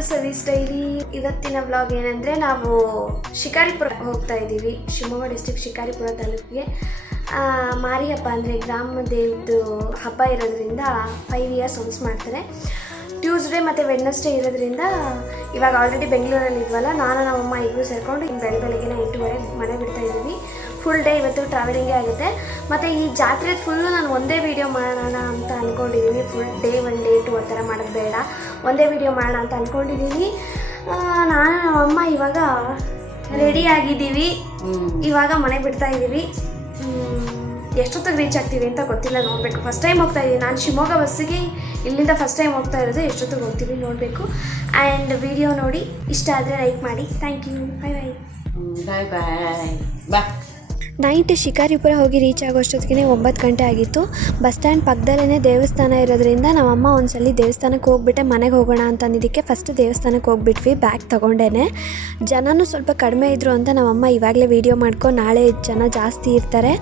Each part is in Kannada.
ಟು ಸರ್ವಿಸ್ ಡೈಲಿ ಇವತ್ತಿನ ವ್ಲಾಗ್ ಏನಂದರೆ ನಾವು ಶಿಕಾರಿಪುರ ಹೋಗ್ತಾ ಇದ್ದೀವಿ. ಶಿವಮೊಗ್ಗ ಡಿಸ್ಟಿಕ್ ಶಿಕಾರಿಪುರ ತಾಲೂಕಿಗೆ. ಮಾರಿ ಹಬ್ಬ ಅಂದರೆ ಗ್ರಾಮ ದೇವ್ದು ಹಬ್ಬ ಇರೋದ್ರಿಂದ ಫೈವ್ ಇಯರ್ಸ್ ಒನ್ಸ್ ಮಾಡ್ತಾರೆ. ಟ್ಯೂಸ್ಡೇ ಮತ್ತು ವೆಡ್ನಸ್ಡೇ ಇರೋದ್ರಿಂದ ಇವಾಗ ಆಲ್ರೆಡಿ ಬೆಂಗಳೂರಲ್ಲಿ ಇದ್ವಲ್ಲ ನಾನು, ನಮ್ಮಮ್ಮ ಇಬ್ಬರು ಸೇರಿಕೊಂಡು ಇನ್ನು ಬೆಳೆ ಬೆಳಗ್ಗೆನೇ ಎಂಟೂವರೆಗೆ ಮನೆ ಬಿಡ್ತಾ ಇದ್ದೀವಿ. ಫುಲ್ ಡೇ ಇವತ್ತು ಟ್ರಾವೆಲಿಂಗೇ ಆಗುತ್ತೆ. ಮತ್ತು ಈ ಜಾತ್ರೆ ಫುಲ್ಲು ನಾನು ಒಂದೇ ವೀಡಿಯೋ ಮಾಡೋಣ ಅಂತ ಅಂದ್ಕೊಂಡಿದ್ದೀನಿ full day one day two ಆ ಥರ ಮಾಡೋದು ಬೇಡ. ಒಂದೇ ವೀಡಿಯೋ ಮಾಡೋಣ ಅಂತ ಅಂದ್ಕೊಂಡಿದ್ದೀನಿ ನಾನು ನಮ್ಮಮ್ಮ ಇವಾಗ ರೆಡಿ ಆಗಿದ್ದೀವಿ. ಇವಾಗ ಮನೆ ಬಿಡ್ತಾ ಇದ್ದೀವಿ ಎಷ್ಟೊತ್ತಿಗೆ ರೀಚ್ ಆಗ್ತೀವಿ ಅಂತ ಗೊತ್ತಿಲ್ಲ ನೋಡಬೇಕು. ಫಸ್ಟ್ ಟೈಮ್ ಹೋಗ್ತಾ ಇದ್ದೀನಿ ನಾನು ಶಿವಮೊಗ್ಗ ಬಸ್ಸಿಗೆ ಇಲ್ಲಿಂದ ಫಸ್ಟ್ ಟೈಮ್ ಹೋಗ್ತಾ ಇರೋದು ಎಷ್ಟೊತ್ತಿಗೆ ಹೋಗ್ತೀವಿ ನೋಡಬೇಕು. ಆ್ಯಂಡ್ ವಿಡಿಯೋ ನೋಡಿ ಇಷ್ಟ ಆದರೆ ಲೈಕ್ ಮಾಡಿ. Thank you bye bye bye bye ಬಾ. ನೈಟ್ ಶಿಕಾರಿಪುರ ಹೋಗಿ ರೀಚ್ ಆಗೋಷ್ಟೊತ್ತಿಗೆ ಒಂಬತ್ತು ಗಂಟೆ ಆಗಿತ್ತು. ಬಸ್ ಸ್ಟ್ಯಾಂಡ್ ಪಕ್ಕದಲ್ಲೇ ದೇವಸ್ಥಾನ ಇರೋದ್ರಿಂದ ನಮ್ಮಮ್ಮ ಒಂದ್ಸಲಿ ದೇವಸ್ಥಾನಕ್ಕೆ ಹೋಗ್ಬಿಟ್ಟೆ, ಮನೆಗೆ ಹೋಗೋಣ ಅಂತ ಅಂದಿದ್ದಕ್ಕೆ ಫಸ್ಟ್ ದೇವಸ್ಥಾನಕ್ಕೆ ಹೋಗ್ಬಿಟ್ವಿ ಬ್ಯಾಗ್ ತೊಗೊಂಡೇನೆ. ಜನನೂ ಸ್ವಲ್ಪ ಕಡಿಮೆ ಇದ್ರು ಅಂತ ನಮ್ಮಮ್ಮ ಇವಾಗಲೇ ವೀಡಿಯೋ ಮಾಡ್ಕೊಂಡು ನಾಳೆ ಜನ ಜಾಸ್ತಿ ಇರ್ತಾರೆ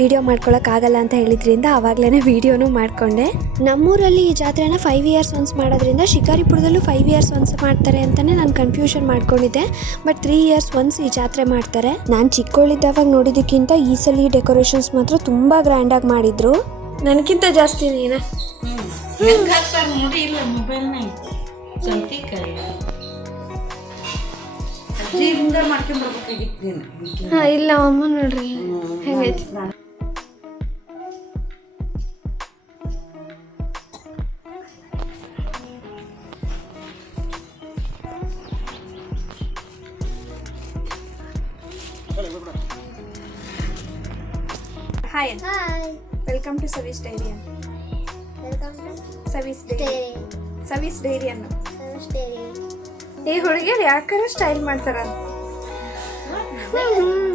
ವೀಡಿಯೋ ಮಾಡ್ಕೊಳಕ್ಕಾಗಲ್ಲ ಅಂತ ಹೇಳಿದ್ರಿಂದ ಆವಾಗಲೇ ವೀಡಿಯೋನೂ ಮಾಡಿಕೊಂಡೆ. ನಮ್ಮೂರಲ್ಲಿ ಈ ಜಾತ್ರೆನ ಫೈವ್ ಇಯರ್ಸ್ ಒನ್ಸ್ ಮಾಡೋದ್ರಿಂದ ಶಿಕಾರಿಪುರದಲ್ಲೂ ಫೈವ್ ಇಯರ್ಸ್ ಒನ್ಸ್ ಮಾಡ್ತಾರೆ ಅಂತಲೇ ನಾನು ಕನ್ಫ್ಯೂಷನ್ ಮಾಡ್ಕೊಂಡಿದ್ದೆ. ಬಟ್ ತ್ರೀ ಇಯರ್ಸ್ ಒನ್ಸ್ ಈ ಜಾತ್ರೆ ಮಾಡ್ತಾರೆ. ನಾನು ಚಿಕ್ಕವಳಿದ್ದಾವಾಗ ನೋಡಿದ್ದಕ್ಕಿಂತ ಈ ಸಲ ಡೆಕೋರೇಷನ್ಸ್ ಮಾತ್ರ ತುಂಬ ಗ್ರ್ಯಾಂಡಾಗಿ ಮಾಡಿದ್ರು. ನನಗಿಂತ ಜಾಸ್ತಿ ನೀನ? ನೋಡಿ ಇಲ್ಲ ಅಮ್ಮ ನೋಡ್ರಿ. ಮಾಡ್ಕೊಂಡ್ ಬರ್ಬೇಕಾಗಿತ್ತು ನೀನು ಹಾಂ ಇಲ್ಲ ಅಮ್ಮ ನೋಡ್ರಿ ಹೆಂಗೈತಿ hi welcome to Savi's diary Savi's diary diary ಅನ್ನು ಈ ಹುಡುಗಿಯರು ಯಾಕಾರ ಸ್ಟೈಲ್ ಮಾಡ್ತಾರ?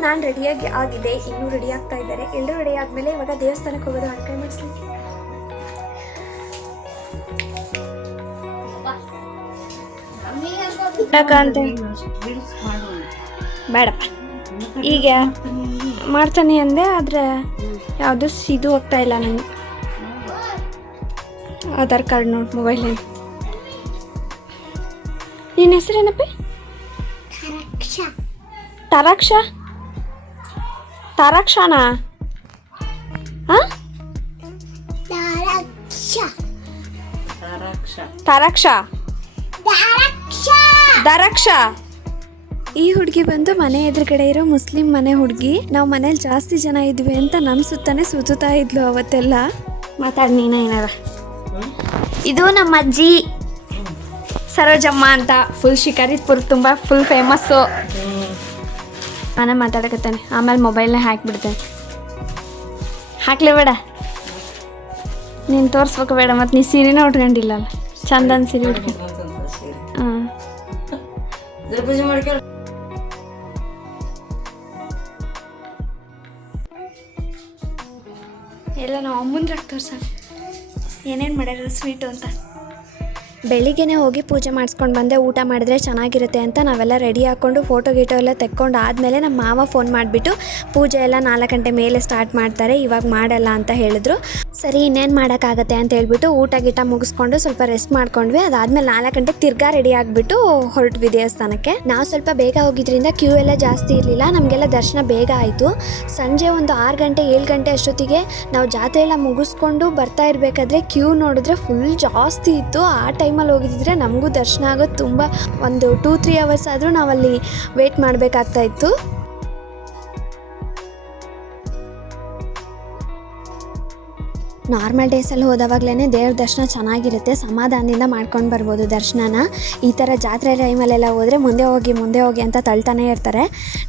ನಾನು ರೆಡಿಯಾಗಿ ಆಗಿದೆ. ಇನ್ನೂ ರೆಡಿ ಆಗ್ತಾ ಇದ್ದಾರೆ. ಎಲ್ಲರೂ ರೆಡಿ ಆದ್ಮೇಲೆ ಇವಾಗ ದೇವಸ್ಥಾನಕ್ಕೆ ಹೋಗೋದು ಅನ್ಕೈ ಮಾಡಿಸ್ಲಿ ಅಂತ ರೀಲ್ಸ್ ಮಾಡು ಬೇಡಪ್ಪ. ಈಗ ಮಾಡ್ತಾನೆ ಅಂದೆ ಆದರೆ ಯಾವುದೂ ಇದು ಹೋಗ್ತಾ ಇಲ್ಲ ನನಗೆ ಆಧಾರ್ ಕಾರ್ಡ್ ನೋಡಿ ಮೊಬೈಲಲ್ಲಿ ನಿನ್ನ ಹೆಸರೇನಪ್ಪ ತರಾಕ್ಷ. ತರಾಕ್ಷನಾ? ಹಾಂ ತರಾಕ್ಷ? ತಾರಾಕ್ಷ. ದಾರಾಕ್ಷ? ಈ ಹುಡುಗಿ ಬಂದು ಮನೆ ಎದುರುಗಡೆ ಇರೋ ಮುಸ್ಲಿಂ ಮನೆ ಹುಡುಗಿ. ನಾವು ಮನೇಲಿ ಜಾಸ್ತಿ ಜನ ಇದ್ವಿ ಅಂತ ನಮ್ಮ ಸುತ್ತಾನೆ ಸುತ್ತಾ ಇದ್ಲು ಅವತ್ತೆಲ್ಲ. ಮಾತಾಡಿ ನೀನ ಏನಾರ. ಇದು ನಮ್ಮ ಅಜ್ಜಿ. ಸರೋಜಮ್ಮ ಅಂತ. ಫುಲ್ ಶಿಕಾರಿಪುರ್ ತುಂಬ ಫುಲ್ ಫೇಮಸ್ಸು ನಾನೇ ಮಾತಾಡಕತ್ತಾನೆ. ಆಮೇಲೆ ಮೊಬೈಲ್ನೇ ಹಾಕಿಬಿಡ್ತೇನೆ. ಹಾಕ್ಲಿ ಬೇಡ. ನೀನು ತೋರಿಸ್ಬೇಕು ಬೇಡ ಮತ್ತು ನೀ ಸೀರೆನೇ ಉಟ್ಕೊಂಡಿಲ್ಲಲ್ಲ? ಚಂದನ್ ಸೀರೆ ಉಟ್ಕೊಂಡು ಮತ್ತೊಂದು ಸೇರಿ ಹಾಕ್ತಾರೆ ಸರ್ ಏನೇನು ಮಾಡ್ಯಾರ ಸ್ವೀಟು ಅಂತ. ಬೆಳಿಗ್ಗೆನೇ ಹೋಗಿ ಪೂಜೆ ಮಾಡಿಸ್ಕೊಂಡು ಬಂದೆ, ಊಟ ಮಾಡಿದ್ರೆ ಚೆನ್ನಾಗಿರುತ್ತೆ ಅಂತ ನಾವೆಲ್ಲ ರೆಡಿ ಹಾಕ್ಕೊಂಡು ಫೋಟೋ ಗೀಟೋ ಎಲ್ಲ ತೆಕ್ಕೊಂಡು ಆದಮೇಲೆ ನಮ್ಮ ಮಾವ ಫೋನ್ ಮಾಡಿಬಿಟ್ಟು ಪೂಜೆ ಎಲ್ಲ ನಾಲ್ಕು ಗಂಟೆ ಮೇಲೆ ಸ್ಟಾರ್ಟ್ ಮಾಡ್ತಾರೆ, ಇವಾಗ ಮಾಡಲ್ಲ ಅಂತ ಹೇಳಿದ್ರು. ಸರಿ, ಇನ್ನೇನು ಮಾಡೋಕ್ಕಾಗತ್ತೆ ಅಂತ ಹೇಳ್ಬಿಟ್ಟು ಊಟ, ಗೀಟ ಮುಗಿಸ್ಕೊಂಡು ಸ್ವಲ್ಪ ರೆಸ್ಟ್ ಮಾಡ್ಕೊಂಡ್ವಿ. ಅದಾದಮೇಲೆ ನಾಲ್ಕು ಗಂಟೆಗೆ ತಿರ್ಗಾ ರೆಡಿ ಆಗಿಬಿಟ್ಟು ಹೊರಟ್ವಿ ದೇವಸ್ಥಾನಕ್ಕೆ ನಾವು ಸ್ವಲ್ಪ ಬೇಗ ಹೋಗಿದ್ರಿಂದ ಕ್ಯೂ ಎಲ್ಲ ಜಾಸ್ತಿ ಇರಲಿಲ್ಲ, ನಮಗೆಲ್ಲ ದರ್ಶನ ಬೇಗ ಆಯಿತು. ಸಂಜೆ ಒಂದು ಆರು ಗಂಟೆ, ಏಳು ಗಂಟೆ ಅಷ್ಟೊತ್ತಿಗೆ ನಾವು ಜಾತ್ರೆ ಎಲ್ಲ ಮುಗಿಸ್ಕೊಂಡು ಬರ್ತಾ ಇರಬೇಕಾದ್ರೆ ಕ್ಯೂ ನೋಡಿದ್ರೆ ಫುಲ್ ಜಾಸ್ತಿ ಇತ್ತು. ಆ ಟೈಮಲ್ಲಿ ಹೋಗಿದ್ದಿದ್ರೆ ನಮಗೂ ದರ್ಶನ ಆಗೋದು ತುಂಬ ಒಂದು ಟೂ ತ್ರೀ ಅವರ್ಸ್ ಆದರೂ ನಾವಲ್ಲಿ ವೇಟ್ ಮಾಡಬೇಕಾಗ್ತಾ ನಾರ್ಮಲ್ ಡೇಸಲ್ಲಿ ಹೋದವಾಗಲೇ ದೇವ್ರ ದರ್ಶನ ಚೆನ್ನಾಗಿರುತ್ತೆ. ಸಮಾಧಾನದಿಂದ ಮಾಡ್ಕೊಂಡು ಬರ್ಬೋದು ದರ್ಶನನ. ಈ ಥರ ಜಾತ್ರೆ ಟೈಮಲ್ಲೆಲ್ಲ ಹೋದರೆ ಮುಂದೆ ಹೋಗಿ ಮುಂದೆ ಹೋಗಿ ಅಂತ ತಳ್ತಾನೆ ಇರ್ತಾರೆ.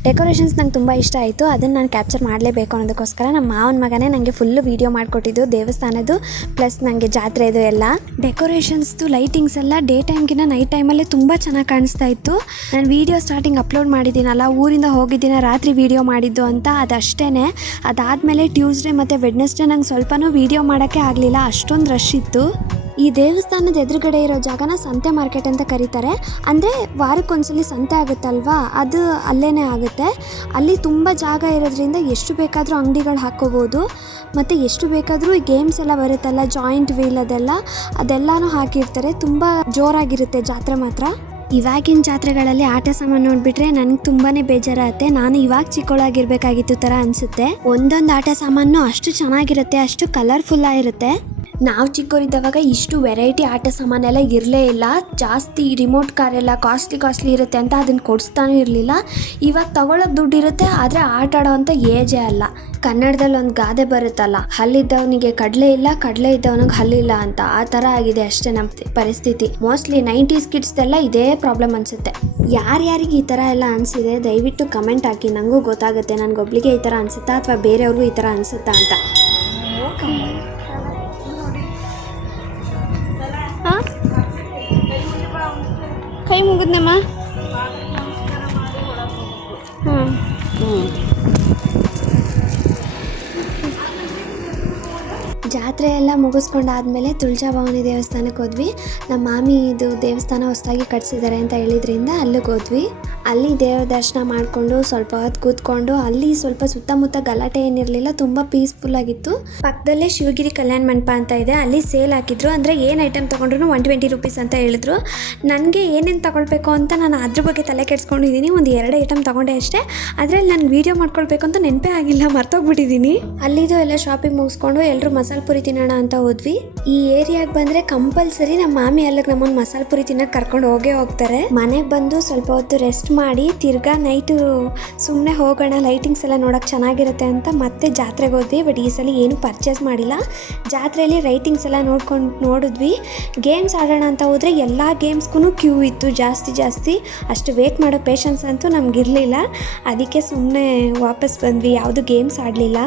ಡೆಕೋರೇಷನ್ಸ್ ನಂಗೆ ತುಂಬ ಇಷ್ಟ ಆಯಿತು. ಅದನ್ನು ನಾನು ಕ್ಯಾಪ್ಚರ್ ಮಾಡಲೇಬೇಕು ಅನ್ನೋದಕ್ಕೋಸ್ಕರ ನಮ್ಮ ಮಾವನ ಮಗನೇ ನನಗೆ ಫುಲ್ಲು ವೀಡಿಯೋ ಮಾಡಿಕೊಟ್ಟಿದ್ದು, ದೇವಸ್ಥಾನದ್ದು ಪ್ಲಸ್ ನನಗೆ ಜಾತ್ರೆದು ಎಲ್ಲ. ಡೆಕೋರೇಷನ್ಸ್ದು ಲೈಟಿಂಗ್ಸ್ ಎಲ್ಲ ಡೇ ಟೈಮ್ಗಿಂತ ನೈಟ್ ಟೈಮಲ್ಲೇ ತುಂಬ ಚೆನ್ನಾಗಿ ಕಾಣಿಸ್ತಾ ಇತ್ತು. ನಾನು ವೀಡಿಯೋ ಸ್ಟಾರ್ಟಿಂಗ್ ಅಪ್ಲೋಡ್ ಮಾಡಿದ್ದೀನಲ್ಲ, ಊರಿಂದ ಹೋಗಿದ್ದೀನ ರಾತ್ರಿ ವೀಡಿಯೋ ಮಾಡಿದ್ದು ಅಂತ ಅದಷ್ಟೇ ಅದಾದಮೇಲೆ ಟ್ಯೂಸ್ಡೇ ಮತ್ತು ವೆಡ್ನೆಸ್ಡೇ ನಂಗೆ ಸ್ವಲ್ಪನೂ ವೀಡಿಯೋ ಮಾಡೋಕ್ಕೆ ಆಗಲಿಲ್ಲ, ಅಷ್ಟೊಂದು ರಶ್ ಇತ್ತು. ಈ ದೇವಸ್ಥಾನದ ಎದುರುಗಡೆ ಇರೋ ಜಾಗನ ಸಂತೆ ಮಾರ್ಕೆಟ್ ಅಂತ ಕರೀತಾರೆ. ಅಂದರೆ ವಾರಕ್ಕೊಂದ್ಸಲಿ ಸಂತೆ ಆಗುತ್ತಲ್ವಾ? ಅದು ಅಲ್ಲೇ ಆಗುತ್ತೆ. ಅಲ್ಲಿ ತುಂಬ ಜಾಗ ಇರೋದ್ರಿಂದ ಎಷ್ಟು ಬೇಕಾದರೂ ಅಂಗಡಿಗಳು ಹಾಕ್ಕೋಬೋದು. ಮತ್ತು ಎಷ್ಟು ಬೇಕಾದರೂ ಈ ಗೇಮ್ಸ್ ಎಲ್ಲ ಬರುತ್ತಲ್ಲ ಜಾಯಿಂಟ್ ವೀಲ್ ಅದೆಲ್ಲ, ಅದೆಲ್ಲನೂ ಹಾಕಿರ್ತಾರೆ. ತುಂಬ ಜೋರಾಗಿರುತ್ತೆ ಜಾತ್ರೆ ಮಾತ್ರ. ಇವಾಗಿನ ಜಾತ್ರೆಗಳಲ್ಲಿ ಆಟ ಸಾಮಾನು ನೋಡ್ಬಿಟ್ರೆ ನನಗೆ ತುಂಬಾನೇ ಬೇಜಾರಾಗುತ್ತೆ. ನಾನು ಇವಾಗ ಚಿಕ್ಕವಳಾಗಿರ್ಬೇಕಾಗಿತ್ತು ತರ ಅನ್ಸುತ್ತೆ. ಒಂದೊಂದು ಆಟ ಸಾಮಾನು ಅಷ್ಟು ಚೆನ್ನಾಗಿರುತ್ತೆ, ಅಷ್ಟು ಕಲರ್ಫುಲ್ ಆಗಿರುತ್ತೆ. ನಾವು ಚಿಕ್ಕವರಿದ್ದವಾಗ ಇಷ್ಟು ವೆರೈಟಿ ಆಟ ಸಾಮಾನೆಲ್ಲ ಇರಲೇ ಇಲ್ಲ. ಜಾಸ್ತಿ ರಿಮೋಟ್ ಕಾರ್ ಎಲ್ಲ ಕಾಸ್ಟ್ಲಿ ಕಾಸ್ಟ್ಲಿ ಇರುತ್ತೆ ಅಂತ ಅದನ್ನು ಕೊಡಿಸ್ತಾನೂ ಇರಲಿಲ್ಲ. ಇವಾಗ ತಗೊಳ್ಳೋಕೆ ದುಡ್ಡು ಇರುತ್ತೆ, ಆದರೆ ಆಟ ಆಡೋವಂಥ ಏಜೇ ಅಲ್ಲ. ಕನ್ನಡದಲ್ಲಿ ಒಂದು ಗಾದೆ ಬರುತ್ತಲ್ಲ, ಹಲ್ಲಿದ್ದವನಿಗೆ ಕಡಲೆ ಇಲ್ಲ, ಕಡಲೆ ಇದ್ದವನಿಗೆ ಹಲ್ಲಿಲ್ಲ ಅಂತ ಆ ಥರ ಆಗಿದೆ ಅಷ್ಟೇ ನಮ್ಮ ಪರಿಸ್ಥಿತಿ. ಮೋಸ್ಟ್ಲಿ ನೈಂಟೀಸ್ ಕಿಡ್ಸ್ದೆಲ್ಲ ಇದೇ ಪ್ರಾಬ್ಲಮ್ ಅನಿಸುತ್ತೆ. ಯಾರ್ಯಾರಿಗೆ ಈ ಥರ ಎಲ್ಲ ಅನಿಸಿದೆ, ದಯವಿಟ್ಟು ಕಮೆಂಟ್ ಹಾಕಿ. ನನಗೂ ಗೊತ್ತಾಗುತ್ತೆ, ನನಗೊಬ್ಳಿಗೆ ಈ ಥರ ಅನಿಸುತ್ತಾ, ಅಥವಾ ಬೇರೆಯವ್ರಿಗೂ ಈ ಥರ ಅನಿಸುತ್ತಾ ಅಂತ. ಕೈ ಮುಗಿದ್ನಮ್ಮ? ಹಾಂ ಜಾತ್ರೆ ಎಲ್ಲ ಮುಗಿಸ್ಕೊಂಡಾದ್ಮೇಲೆ ತುಳಜಾಭವಾನಿ ದೇವಸ್ಥಾನಕ್ಕೆ ಹೋದ್ವಿ. ನಮ್ಮ ಮಾಮಿ ಇದು ದೇವಸ್ಥಾನ ಹೊಸದಾಗಿ ಕಟ್ಸಿದ್ದಾರೆ ಅಂತ ಹೇಳಿದ್ರಿಂದ ಅಲ್ಲಿಗೆ ಹೋದ್ವಿ. ಅಲ್ಲಿ ದೇವ್ರ ದರ್ಶನ ಮಾಡಿಕೊಂಡು ಸ್ವಲ್ಪ ಹೊತ್ತು ಕೂತ್ಕೊಂಡು ಅಲ್ಲಿ ಸ್ವಲ್ಪ ಸುತ್ತಮುತ್ತ ಗಲಾಟೆ ಏನಿರಲಿಲ್ಲ, ತುಂಬ ಪೀಸ್ಫುಲ್ ಆಗಿತ್ತು. ಪಕ್ಕದಲ್ಲೇ ಶಿವಗಿರಿ ಕಲ್ಯಾಣ ಮಂಟಪ ಅಂತ ಇದೆ, ಅಲ್ಲಿ ಸೇಲ್ ಹಾಕಿದ್ರು. ಅಂದರೆ ಏನು ಐಟಮ್ ತೊಗೊಂಡ್ರು ಒನ್ ಟ್ವೆಂಟಿ ರುಪೀಸ್ ಅಂತ ಹೇಳಿದ್ರು. ನನಗೆ ಏನೇನು ತಗೊಳ್ಬೇಕು ಅಂತ ನಾನು ಅದ್ರ ಬಗ್ಗೆ ತಲೆ ಕೆಡ್ಸ್ಕೊಂಡಿದ್ದೀನಿ. ಒಂದು ಎರಡು ಐಟಮ್ ತೊಗೊಂಡೆ ಅಷ್ಟೇ. ಅದರಲ್ಲಿ ನಾನು ವೀಡಿಯೋ ಮಾಡ್ಕೊಳ್ಬೇಕು ಅಂತ ನೆನಪೇ ಆಗಿಲ್ಲ ಮರ್ತೋಗ್ಬಿಟ್ಟಿದ್ದೀನಿ ಅಲ್ಲಿದು ಎಲ್ಲ ಶಾಪಿಂಗ್ ಮುಗಿಸ್ಕೊಂಡು ಎಲ್ಲರೂ ಮಸಾಲೆ ಪುರಿ ತಿನ್ನೋಣ ಅಂತ ಹೋದ್ವಿ. ಈ ಏರಿಯಾಗೆ ಬಂದರೆ ಕಂಪಲ್ಸರಿ ನಮ್ಮ ಮಾಮಿ ಅಲ್ಲಿಗೆ ನಮ್ಮನ್ನು ಮಸಾಲೆ ಪುರಿ ತಿನ್ನೋಕೆ ಕರ್ಕೊಂಡು ಹೋಗೇ ಹೋಗ್ತಾರೆ. ಮನೆಗೆ ಬಂದು ಸ್ವಲ್ಪ ಹೊತ್ತು ರೆಸ್ಟ್ ಮಾಡಿ ತಿರ್ಗಾ ನೈಟು ಸುಮ್ಮನೆ ಹೋಗೋಣ ಲೈಟಿಂಗ್ಸ್ ಎಲ್ಲ ನೋಡೋಕ್ಕೆ ಚೆನ್ನಾಗಿರುತ್ತೆ ಅಂತ ಮತ್ತೆ ಜಾತ್ರೆಗೆ ಹೋದ್ವಿ ಬಟ್ ಈ ಸಲ ಏನು ಪರ್ಚೇಸ್ ಮಾಡಿಲ್ಲ. ಜಾತ್ರೆಯಲ್ಲಿ ರೈಟಿಂಗ್ಸ್ ಎಲ್ಲ ನೋಡ್ಕೊಂಡು, ನೋಡಿದ್ವಿ. ಗೇಮ್ಸ್ ಆಡೋಣ ಅಂತ ಹೋದರೆ ಎಲ್ಲ ಗೇಮ್ಸ್ಗೂ ಕ್ಯೂ ಇತ್ತು ಜಾಸ್ತಿ ಜಾಸ್ತಿ. ಅಷ್ಟು ವೇಟ್ ಮಾಡೋ ಪೇಷನ್ಸ್ ಅಂತೂ ನಮಗಿರಲಿಲ್ಲ. ಅದಕ್ಕೆ ಸುಮ್ಮನೆ ವಾಪಸ್ ಬಂದ್ವಿ, ಯಾವುದು ಗೇಮ್ಸ್ ಆಡಲಿಲ್ಲ.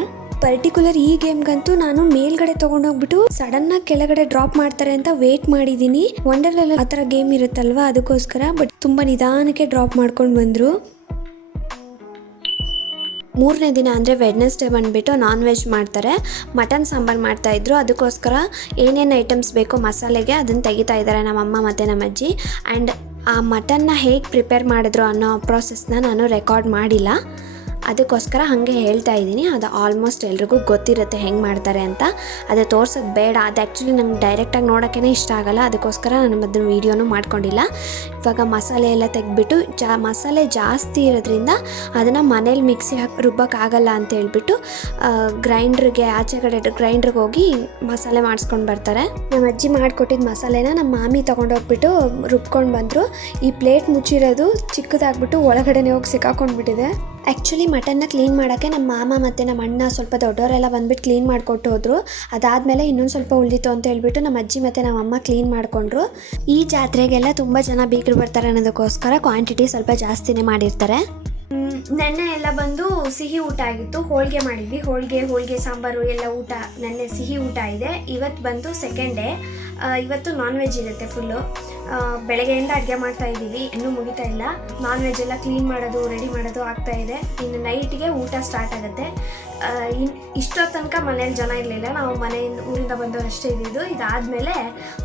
ಪರ್ಟಿಕ್ಯುಲರ್ ಈ ಗೇಮ್ಗಂತೂ ನಾನು ಮೇಲ್ಗಡೆ ತಗೊಂಡೋಗ್ಬಿಟ್ಟು ಸಡನ್ ಆಗಿ ಕೆಳಗಡೆ ಡ್ರಾಪ್ ಮಾಡ್ತಾರೆ ಅಂತ ವೇಟ್ ಮಾಡಿದ್ದೀನಿ ವಂಡರ್ಲಲ್ಲಿ ಆ ಥರ ಗೇಮ್ ಇರುತ್ತಲ್ವಾ? ಅದಕ್ಕೋಸ್ಕರ ಬಟ್ ತುಂಬ ನಿಧಾನಕ್ಕೆ ಡ್ರಾಪ್ ಮಾಡ್ಕೊಂಡು ಬಂದರು. ಮೂರನೇ ದಿನ ಅಂದರೆ ವೆಡ್ನೆಸ್ಡೇ ಬಂದುಬಿಟ್ಟು ನಾನ್ ವೆಜ್ ಮಾಡ್ತಾರೆ. ಮಟನ್ ಸಾಂಬಾರು ಮಾಡ್ತಾಯಿದ್ರು ಅದಕ್ಕೋಸ್ಕರ ಏನೇನು ಐಟಮ್ಸ್ ಬೇಕೋ ಮಸಾಲೆಗೆ ಅದನ್ನು ತೆಗಿತಾ ಇದ್ದಾರೆ ನಮ್ಮಮ್ಮ ಮತ್ತು ನಮ್ಮ ಅಜ್ಜಿ. ಆ್ಯಂಡ್ ಆ ಮಟನ್ನ ಹೇಗೆ ಪ್ರಿಪೇರ್ ಮಾಡಿದ್ರು ಅನ್ನೋ ಪ್ರಾಸೆಸ್ನ ನಾನು ರೆಕಾರ್ಡ್ ಮಾಡಿಲ್ಲ. ಅದಕ್ಕೋಸ್ಕರ ಹಾಗೆ ಹೇಳ್ತಾ ಇದ್ದೀನಿ. ಅದು ಆಲ್ಮೋಸ್ಟ್ ಎಲ್ರಿಗೂ ಗೊತ್ತಿರುತ್ತೆ ಹೆಂಗೆ ಮಾಡ್ತಾರೆ ಅಂತ. ಅದು ತೋರ್ಸೋದು ಬೇಡ. ಅದು ಆ್ಯಕ್ಚುಲಿ ನಂಗೆ ಡೈರೆಕ್ಟಾಗಿ ನೋಡೋಕ್ಕೇ ಇಷ್ಟ ಆಗಲ್ಲ. ಅದಕ್ಕೋಸ್ಕರ ನಾನು ಅದನ್ನು ವೀಡಿಯೋನೂ ಮಾಡ್ಕೊಂಡಿಲ್ಲ. ಇವಾಗ ಮಸಾಲೆ ಎಲ್ಲ ತೆಗೆದ್ಬಿಟ್ಟು ಜಾ, ಮಸಾಲೆ ಜಾಸ್ತಿ ಇರೋದ್ರಿಂದ ಅದನ್ನು ಮನೇಲಿ ಮಿಕ್ಸಿ ಹಾಕಿ ರುಬ್ಬಕ್ಕಾಗಲ್ಲ ಅಂತ ಹೇಳ್ಬಿಟ್ಟು ಗ್ರೈಂಡ್ರಿಗೆ ಆಚೆ ಕಡೆ ಗ್ರೈಂಡ್ರಿಗೆ ಹೋಗಿ ಮಸಾಲೆ ಮಾಡಿಸ್ಕೊಂಡು ಬರ್ತಾರೆ. ನಮ್ಮ ಅಜ್ಜಿ ಮಾಡಿಕೊಟ್ಟಿದ್ದ ಮಸಾಲೆನ ನಮ್ಮ ಮಾಮಿ ತೊಗೊಂಡೋಗ್ಬಿಟ್ಟು ರುಬ್ಕೊಂಡು ಬಂದರು. ಈ ಪ್ಲೇಟ್ ಮುಚ್ಚಿರೋದು ಚಿಕ್ಕದಾಗ್ಬಿಟ್ಟು ಒಳಗಡೆನೇ ಹೋಗಿ ಸಿಕ್ಕಾಕೊಂಡ್ಬಿಟ್ಟಿದೆ. ಆ್ಯಕ್ಚುಲಿ ಮಟನ್ನ ಕ್ಲೀನ್ ಮಾಡೋಕ್ಕೆ ನಮ್ಮ ಮಾಮ ಮತ್ತು ನಮ್ಮ ಅಣ್ಣ ಸ್ವಲ್ಪ ದೊಡ್ಡವರೆಲ್ಲ ಬಂದ್ಬಿಟ್ಟು ಕ್ಲೀನ್ ಮಾಡಿಕೊಟ್ಟು ಹೋದರು. ಅದಾದಮೇಲೆ ಇನ್ನೊಂದು ಸ್ವಲ್ಪ ಉಳಿದಿತ್ತು ಅಂತ ಹೇಳ್ಬಿಟ್ಟು ನಮ್ಮ ಅಜ್ಜಿ ಮತ್ತು ನಮ್ಮ ಅಮ್ಮ ಕ್ಲೀನ್ ಮಾಡಿಕೊಂಡ್ರು. ಈ ಜಾತ್ರೆಗೆಲ್ಲ ತುಂಬ ಜನ ಬೀಗರು ಬರ್ತಾರೆ ಅನ್ನೋದಕ್ಕೋಸ್ಕರ ಕ್ವಾಂಟಿಟಿ ಸ್ವಲ್ಪ ಜಾಸ್ತಿನೇ ಮಾಡಿರ್ತಾರೆ. ನೆನ್ನೆ ಎಲ್ಲ ಬಂದು ಸಿಹಿ ಊಟ ಆಗಿತ್ತು. ಹೋಳಿಗೆ ಮಾಡಿದ್ವಿ. ಹೋಳಿಗೆ ಹೋಳಿಗೆ, ಸಾಂಬಾರು ಎಲ್ಲ ಊಟ, ನೆನ್ನೆ ಸಿಹಿ ಊಟ ಇದೆ. ಇವತ್ತು ಬಂದು ಸೆಕೆಂಡ್ ಡೇ ಇವತ್ತು ನಾನ್ ವೆಜ್ ಇರುತ್ತೆ ಫುಲ್ಲು ಬೆಳಗ್ಗೆಯಿಂದ ಅಡುಗೆ ಮಾಡ್ತಾ ಇದ್ದೀವಿ. ಇನ್ನೂ ಮುಗಿತಾ ಇಲ್ಲ. ನಾನ್ ವೆಜ್ ಎಲ್ಲ ಕ್ಲೀನ್ ಮಾಡೋದು ರೆಡಿ ಮಾಡೋದು ಆಗ್ತಾ ಇದೆ. ಇನ್ನು ನೈಟ್ಗೆ ಊಟ ಸ್ಟಾರ್ಟ್ ಆಗುತ್ತೆ. ಇನ್ ಇಷ್ಟೋ ತನಕ ಮನೇಲಿ ಜನ ಇರಲಿಲ್ಲ. ನಾವು ಮನೆಯಿಂದ, ಊರಿಂದ ಬಂದವರು ಅಷ್ಟೇ ಇದ್ದಿದ್ದು. ಇದಾದಮೇಲೆ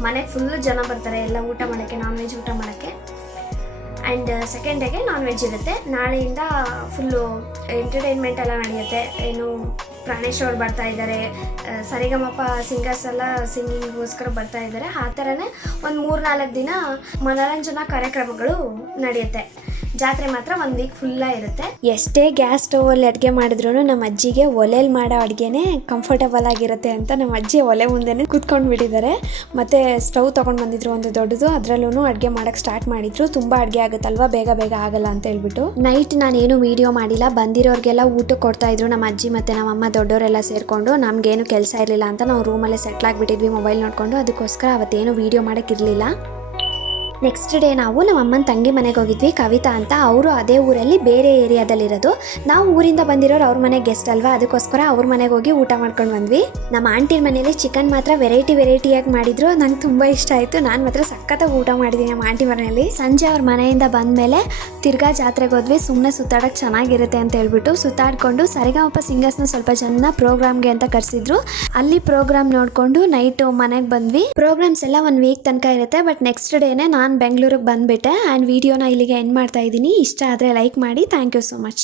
ಮನೆಗೆ ಫುಲ್ಲು ಜನ ಬರ್ತಾರೆ ಎಲ್ಲ ಊಟ ಮಾಡೋಕ್ಕೆ ನಾನ್ ವೆಜ್ ಊಟ ಮಾಡೋಕ್ಕೆ. ಆ್ಯಂಡ್ ಸೆಕೆಂಡ್ ಡೇಗೆ ನಾನ್ ವೆಜ್ ಇರುತ್ತೆ. ನಾಳೆಯಿಂದ ಫುಲ್ಲು ಎಂಟರ್ಟೈನ್ಮೆಂಟ್ ಎಲ್ಲ ನಡೆಯುತ್ತೆ. ಏನು ಪ್ರಾಣೇಶ್ ಅವ್ರು ಬರ್ತಾ ಇದ್ದಾರೆ ಸರಿಗಮಪ ಸಿಂಗರ್ಸ್ ಎಲ್ಲ ಸಿಂಗಿಂಗ್ಗೋಸ್ಕರ ಬರ್ತಾ ಇದ್ದಾರೆ. ಆ ಥರನೇ ಒಂದು ಮೂರು ನಾಲ್ಕು ದಿನ ಮನೋರಂಜನಾ ಕಾರ್ಯಕ್ರಮಗಳು ನಡೆಯುತ್ತೆ. ಜಾತ್ರೆ ಮಾತ್ರ ಒಂದು ವೀಕ್ ಫುಲ್ ಇರುತ್ತೆ. ಎಷ್ಟೇ ಗ್ಯಾಸ್ ಸ್ಟೌವಲ್ಲಿ ಅಡುಗೆ ಮಾಡಿದ್ರು ನಮ್ಮ ಅಜ್ಜಿಗೆ ಒಲೆಯಲ್ಲಿ ಮಾಡೋ ಅಡುಗೆನೇ ಕಂಫರ್ಟಬಲ್ ಆಗಿರುತ್ತೆ ಅಂತ ನಮ್ಮ ಅಜ್ಜಿ ಒಲೆ ಮುಂದೆನೇ ಕೂತ್ಕೊಂಡು ಬಿಟ್ಟಿದ್ದಾರೆ. ಮತ್ತೆ ಸ್ಟವ್ ತಗೊಂಡ್ ಬಂದಿದ್ರು ಒಂದು ದೊಡ್ಡದು ಅದ್ರಲ್ಲೂ ಅಡುಗೆ ಮಾಡೋಕ್ಕೆ ಸ್ಟಾರ್ಟ್ ಮಾಡಿದ್ರು. ತುಂಬ ಅಡುಗೆ ಆಗುತ್ತಲ್ವಾ, ಬೇಗ ಬೇಗ ಆಗಲ್ಲ ಅಂತ ಹೇಳ್ಬಿಟ್ಟು. ನೈಟ್ ನಾನೇನು ವಿಡಿಯೋ ಮಾಡಿಲ್ಲ, ಬಂದಿರೋರಿಗೆಲ್ಲ ಊಟ ಕೊಡ್ತಾ ಇದ್ರು ನಮ್ಮ ಅಜ್ಜಿ ಮತ್ತೆ ನಮ್ಮ ಅಮ್ಮ ದೊಡ್ಡವರೆಲ್ಲ ಸೇರಿಕೊಂಡು. ನಮಗೇನು ಕೆಲಸ ಇರಲಿಲ್ಲ ಅಂತ ನಾವು ರೂಮಲ್ಲೇ ಸೆಟ್ಲ್ ಆಗಿಬಿಟ್ಟಿದ್ವಿ ಮೊಬೈಲ್ ನೋಡಿಕೊಂಡು. ಅದಕ್ಕೋಸ್ಕರ ಅವತ್ತೇನು ವಿಡಿಯೋ ಮಾಡೋಕ್ಕಿರಲಿಲ್ಲ ನೆಕ್ಸ್ಟ್ ಡೇ ನಾವು ನಮ್ಮ ಅಮ್ಮನ ತಂಗಿ ಮನೆಗೆ ಹೋಗಿದ್ವಿ, ಕವಿತಾ ಅಂತ. ಅವರು ಅದೇ ಊರಲ್ಲಿ ಬೇರೆ ಏರಿಯಾದಲ್ಲಿರೋದು. ನಾವು ಊರಿಂದ ಬಂದಿರೋರು ಅವ್ರ ಮನೆ ಗೆಸ್ಟ್ ಅಲ್ವಾ? ಅದಕ್ಕೋಸ್ಕರ ಅವ್ರ ಮನೆಗೆ ಹೋಗಿ ಊಟ ಮಾಡ್ಕೊಂಡು ಬಂದ್ವಿ. ನಮ್ಮ ಆಂಟಿ ಮನೆಯಲ್ಲಿ ಚಿಕನ್ ಮಾತ್ರ ವೆರೈಟಿ ವೆರೈಟಿಯಾಗಿ ಮಾಡಿದ್ರು. ನಂಗೆ ತುಂಬ ಇಷ್ಟ ಆಯಿತು. ನಾನು ಮಾತ್ರ ಸಖತ್ತಾಗಿ ಊಟ ಮಾಡಿದ್ದೀನಿ ನಮ್ಮ ಆಂಟಿ ಮನೆಯಲ್ಲಿ. ಸಂಜೆ ಅವ್ರ ಮನೆಯಿಂದ ಬಂದ ಮೇಲೆ ತಿರ್ಗಾ ಜಾತ್ರೆಗೆ ಹೋದ್ವಿ. ಸುಮ್ಮನೆ ಸುತ್ತಾಡೋಕೆ ಚೆನ್ನಾಗಿರುತ್ತೆ ಅಂತ ಹೇಳ್ಬಿಟ್ಟು ಸುತ್ತಾಡಿಕೊಂಡು ಸರಿಗಮಪ್ಪ ಸಿಂಗರ್ಸ್ನ ಸ್ವಲ್ಪ ಜನ ಪ್ರೋಗ್ರಾಮ್ಗೆ ಅಂತ ಕರೆಸಿದ್ರು. ಅಲ್ಲಿ ಪ್ರೋಗ್ರಾಮ್ ನೋಡಿಕೊಂಡು ನೈಟು ಮನೆಗೆ ಬಂದ್ವಿ. ಪ್ರೋಗ್ರಾಮ್ಸ್ ಎಲ್ಲ ಒಂದು ವೀಕ್ ತನಕ ಇರುತ್ತೆ ಬಟ್ ನೆಕ್ಸ್ಟ್ ಡೇನೆ ನಾನು ಬೆಂಗಳೂರಿಗೆ ಬಂದುಬಿಟ್ಟೆ ಆ್ಯಂಡ್ ವೀಡಿಯೋನ ಇಲ್ಲಿಗೆ ಎಂಡ್ ಮಾಡ್ತಾ ಇದ್ದೀನಿ. ಇಷ್ಟ ಆದರೆ ಲೈಕ್ ಮಾಡಿ. Thank you so much